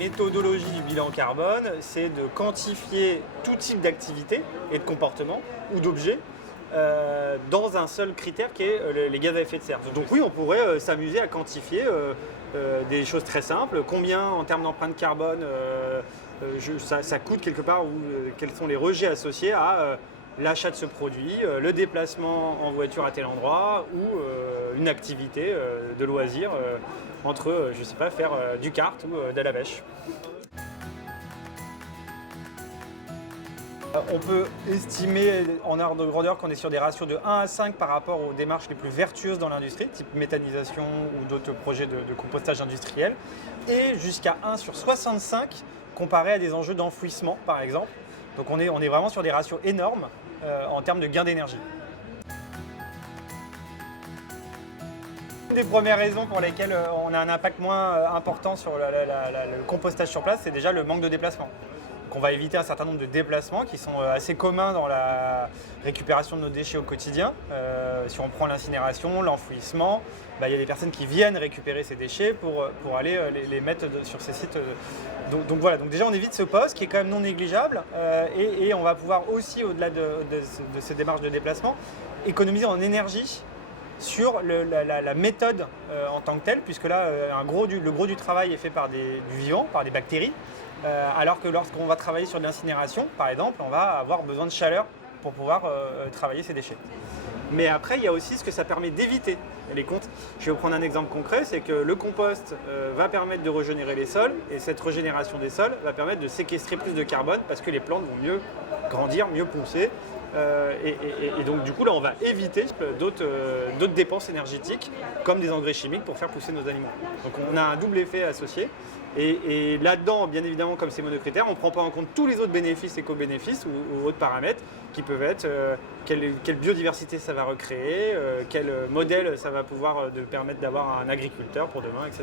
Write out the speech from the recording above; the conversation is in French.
méthodologie du bilan carbone, c'est de quantifier tout type d'activité et de comportement ou d'objet dans un seul critère qui est les gaz à effet de serre. Donc oui, on pourrait s'amuser à quantifier des choses très simples. Combien en termes d'empreinte carbone ça coûte quelque part, ou quels sont les rejets associés à l'achat de ce produit, le déplacement en voiture à tel endroit ou une activité de loisir entre, je sais pas, faire du kart ou de la pêche. On peut estimer en ordre de grandeur qu'on est sur des ratios de 1 à 5 par rapport aux démarches les plus vertueuses dans l'industrie, type méthanisation ou d'autres projets de compostage industriel, et jusqu'à 1 sur 65 comparé à des enjeux d'enfouissement par exemple. Donc on est vraiment sur des ratios énormes en termes de gain d'énergie. Une des premières raisons pour lesquelles on a un impact moins important sur le compostage sur place, c'est déjà le manque de déplacement. Donc on va éviter un certain nombre de déplacements qui sont assez communs dans la récupération de nos déchets au quotidien. Si on prend l'incinération, l'enfouissement, il y a des personnes qui viennent récupérer ces déchets pour aller les mettre sur ces sites. Donc voilà, donc déjà on évite ce poste qui est quand même non négligeable et on va pouvoir aussi, au-delà de ces démarches de déplacement, économiser en énergie sur la méthode en tant que telle, puisque là, le gros du travail est fait par du vivant, par des bactéries, alors que lorsqu'on va travailler sur de l'incinération, par exemple, on va avoir besoin de chaleur pour pouvoir travailler ces déchets. Mais après, il y a aussi ce que ça permet d'éviter. Je vais vous prendre un exemple concret, c'est que le compost va permettre de régénérer les sols, et cette régénération des sols va permettre de séquestrer plus de carbone parce que les plantes vont mieux grandir, mieux pousser. Et donc du coup là on va éviter d'autres dépenses énergétiques comme des engrais chimiques pour faire pousser nos aliments. Donc on a un double effet associé et là-dedans bien évidemment comme c'est monocritère on ne prend pas en compte tous les autres bénéfices, éco-bénéfices ou autres paramètres qui peuvent être quelle biodiversité ça va recréer, quel modèle ça va pouvoir de permettre d'avoir un agriculteur pour demain, etc.